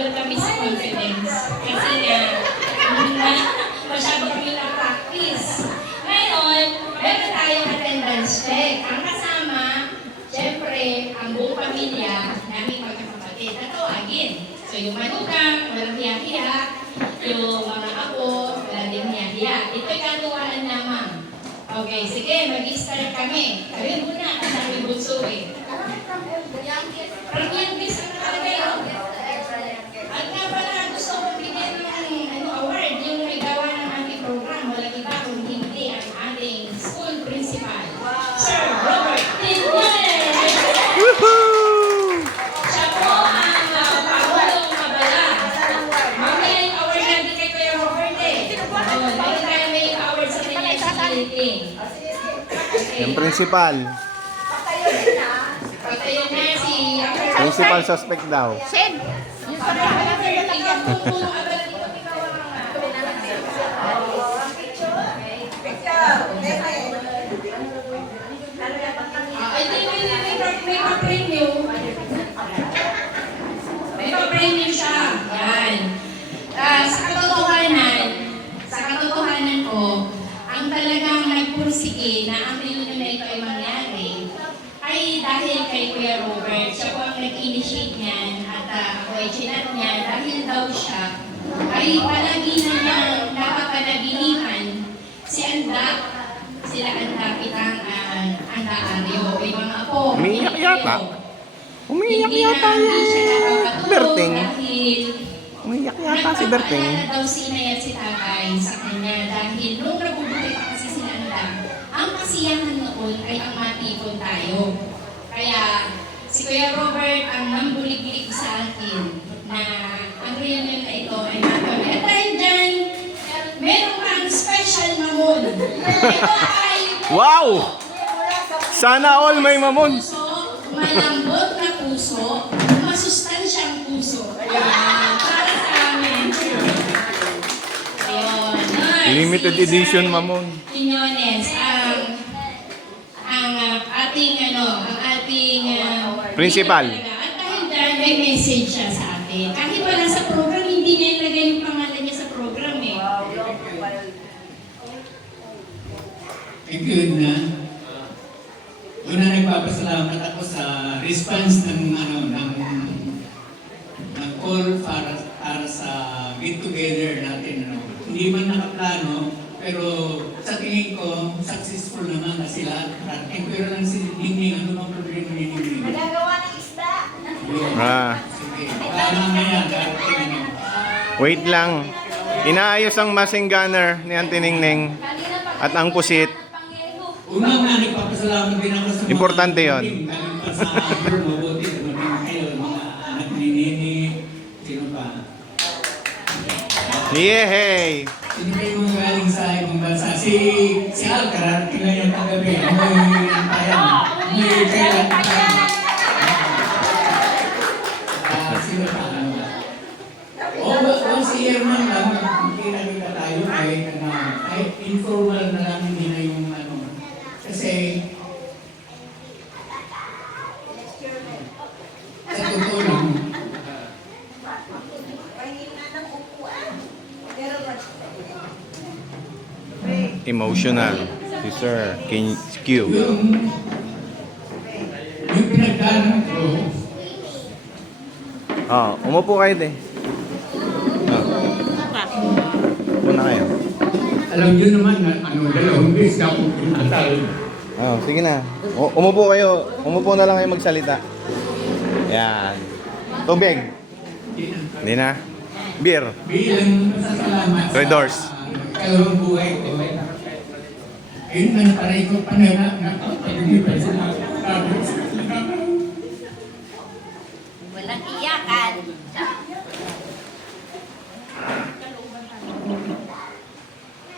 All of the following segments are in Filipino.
nababal kami sa confidence. Kasi nga, masyado kami na-practice. Ngayon, meron tayong attendance check. Ang kasama, syempre, ang buong pamilya, naming magkakapatid, tatawagin. So yung manugang, walang hiya-hiya. Yung mga apo, wala din hiya-hiya. Ito'y katuwaan lamang. Okay, sige, mag-start kami. Sabi muna, kasi kami bunso eh. From Yankees ang nakalagay. At nga pala, gusto ko bigyan ng award, yung may gawa ng ating program. Walang iba kung hindi ang ating school principal. Sir Robert Tinguez! Woohoo! Siya po ang Pangulong Mabala. Mamaya yung award natin kay Kuya Robert eh. Bakit tayo may award sa kanya? Yung principal. Patayon na si... Principal suspect daw. Sen! May pa-premium siya. Yan. Sa katotohanan ko, ang talagang nagpursige na ang reunion na ito ay mangyari ay dahil kay Kuya Robert. Siya po ang nag-initiate niyan at ako ay chinat niya dahil daw siya ay palagi na niyang napapanaginihan si Anda, sila Anda Pitang Anda Aryo. May mga apo. Umiiyak yata. Umiiyak Hindi yata na hindi siya yan. nakakatulog Berting. dahil Umiiyak yata si Berting. nagpapaalala daw si Inay at si Tatay sa kanya dahil nung nabubuhay pa kasi sila Anda, ang kasiyahan noon ay ang matipon tayo. Kaya si Kuya Robert ang nambulig-lig sa akin na ang reunion na ito ay matapos. At dahil dyan, meron kang special mamon. Ito ay Wow! Sana all may mamon. puso, malambot na puso, masustansyang puso. Ayan, para sa amin. Ayun. Limited Si edition Sir mamon. Quiñones, ang ating Principal. At dahil dyan, may message siya sa atin. Kahit wala sa program, hindi niya ilagay yung pangalan niya sa program eh. Thank you, Edna. Una, nagpapasalamat ako sa response ng call para sa get together natin. Hindi man nakaplano, pero sa tingin ko, successful naman kasi lahat. Pero lang si Ningning, ano bang problema ni Ningning? Nagagawa ng isda! Ah, Sige, baka mamaya, darating ano. wait lang. Inaayos ang masing gunner ni Auntie Ningning at ang pusit. Una nga, nagpapasalamat din ako sa mga... Importante yun. Galing pa sa Abor, mabuti. Dumating kayo, mga anak ni Nini. Sino pa? Yehey! Sino kayo mga galing sa ibang bansa? Si Alcaraz, kailan yung kagabi. Amoy ang tayan. Amoy kailan ang tayan. Sino pa? Once a year man lang, kita tayo kahit informal na lang, hindi na yung ano. Kasi sa totoo lang, Emotional. Si Sir Q. yung pinagdaanan ko, Oh, umupo kayo din. Oh. Upo na kayo. alam nyo naman na dalawang beses na akong pinatay. Oh, sige na. Umupo kayo. Umupo na lang kayo magsalita. Yan. Tubig. Hindi na. Beer. Bilang masasalamat Red doors. kalawang buhay ko. Ayun na naparay ko panera na pag-ibig sa mga Walang iyakan!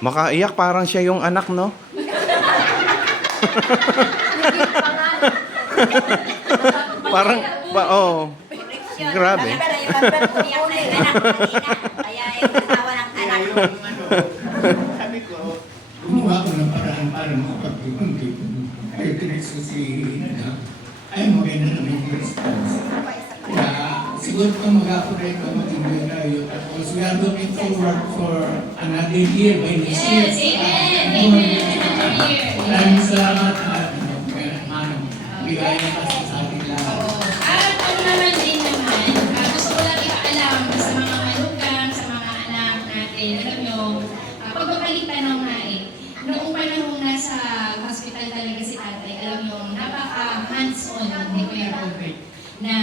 Makaiyak parang siya yung anak, no? Parang, oh. Grabe. Kaya yung number umiyak na yung anak kanina. Kaya yung asawa ng anak. Sabi ko, gumawa ko ng paraan para makapag-ibang dito. Ay, tinexo si Nana. Ay, maganda na may response. Kaya, siguro kung mag-operate ka mag-enjoy tayo. Tapos we are looking forward for another year by next year. Yes, amen. Amen. Another year. Maraming salamat at bigayan ka sa ating lahat. At ano naman din naman, gusto ko lang ipaalam sa mga manugang, sa mga anak natin, alam nyo, pagbabalitan ng nga noong panahon nasa hospital talaga si tatay, alam nyo, napaka-hands-on ni Kuya Robert, na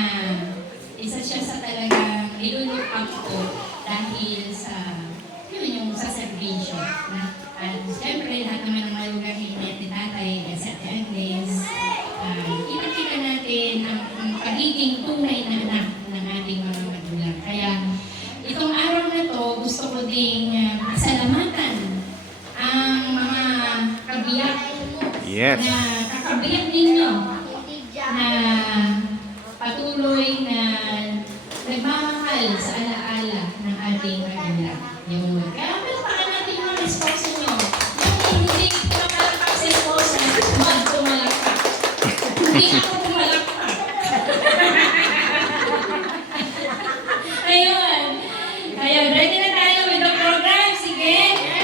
isa siya sa talagang nilulup up ko dahil sa, yun, yung sa servisyo. At siyempre, lahat naman ng malugang ni tatay, sa Agnes, kita natin ang pagiging tunay na anak ng ating mga magulang. Kaya itong araw na to, gusto ko ding pasalamatan ang mga kabiyak Yes. na kakabiyak ninyo na patuloy na nagmamahal sa alaala ng ating magulang. Yun. Kaya palakpakan natin yung mga esposo nyo. Yung hindi pumalakpak sa esposo, mag-pumalakpak. Hindi ako pumalakpak. Ayun. Kaya ready na tayo with the program. Sige.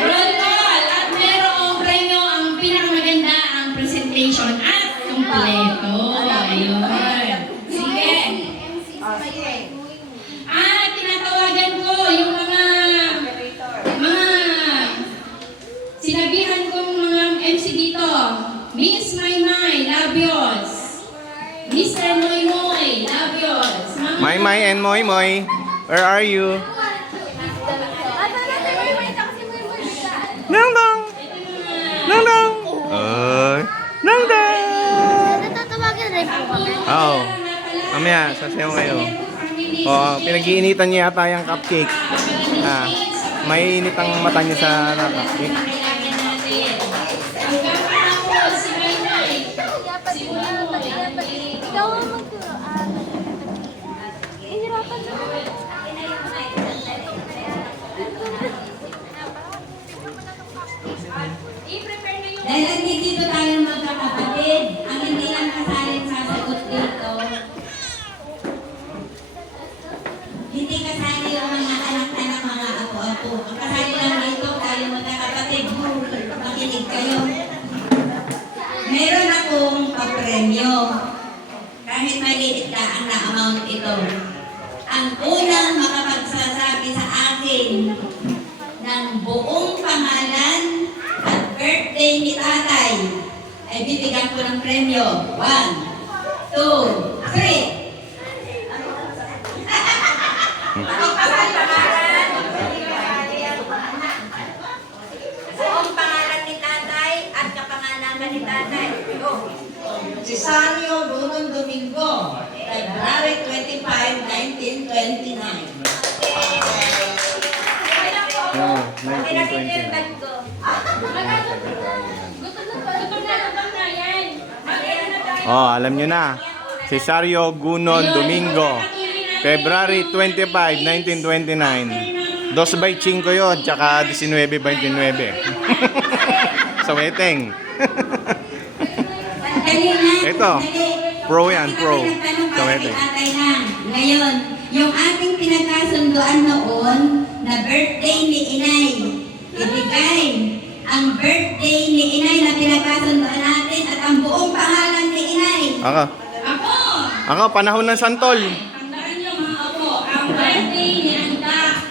Roll call. At merong premyo ang pinakamaganda ang presentation at kompleto. Ayun. Sige. Tinatawagan ko yung mga sinabihan kong mga MC dito. Miss Maymay, Labios. Mr. Moymoy, Labios. May and Moy Moy, where are you? Nang dong! Nang dong! Ay! Nang dong! Natatawagan rin po kami. Oo. Mamaya, sasayaw kayo. Pinag-iinitan niya yata yung cupcake. May init ang mata niya sa cupcake. Kailangan natin. Ang gawin ako, si Maymay. Si Moymoy. Ikaw ang magturoan. Ihirapan na. I-prepare na yung... Dahil nandito tayo magkakapatid, ang hindi lang kasalin sasagot dito. Hindi kasali yung mga anak-anak, mga apo-apo. Ang kasali lang dito, tayo magkakapatid. Makinig kayo. Meron akong papremyo. Kahit maliit ka ang na-amount ito. Ang unang makapagsasabi sa akin ng buong pangalan at birthday ni tatay ay bibigyan ko ng premyo. 1, 2, 3. Buong pangalan ni tatay at kapanganakan ni tatay. Go. Si Sanyo Brunon Domingo, February 25, 1929. Oh, 1920. Oh, alam nyo na. Cesario Gunon Domingo, February 25, 1929. 2/5 yun, tsaka 19/29. Sa weteng. Ito, pro yan, pro. Sa weteng. Ngayon, yung ating pinagkasunduan noon na birthday ni Inay, ibigay ang birthday ni Inay na pinagkasunduan natin at ang buong pangalan ni Inay. Ako, Ako! panahon ng santol. Tandaan niyo mga apo, ang birthday ni Anda,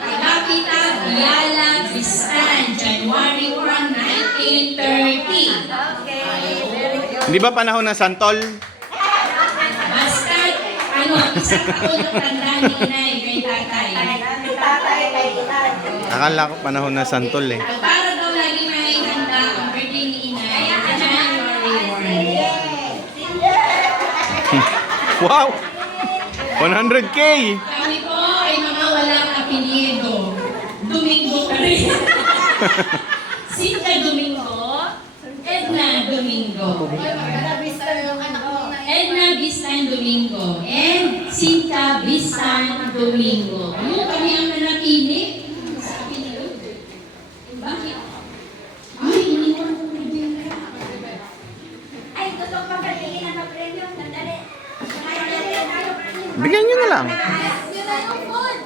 Agapita Biala Tristan, January 1, 1930. Hindi ba panahon ng santol? Basta, isang taon ang tanda ni Inay kay tatay. Akala ko panahon ng santol eh. At para daw lagi may handa ang birthday ni Inay, January 1. Wow! 100K! Kami po ay mga walang apelyido. Domingo pa rin. Sinta Domingo, Edna Domingo. Edna Bistan Domingo. And Sinta Bistan Domingo. Yung kami ang nanapili sa apelyido. Bakit? Ay, iniwan ko na din. Ay, gusto ko pagkatingin ang premyo. Sandali. na lang. Yun na yung food.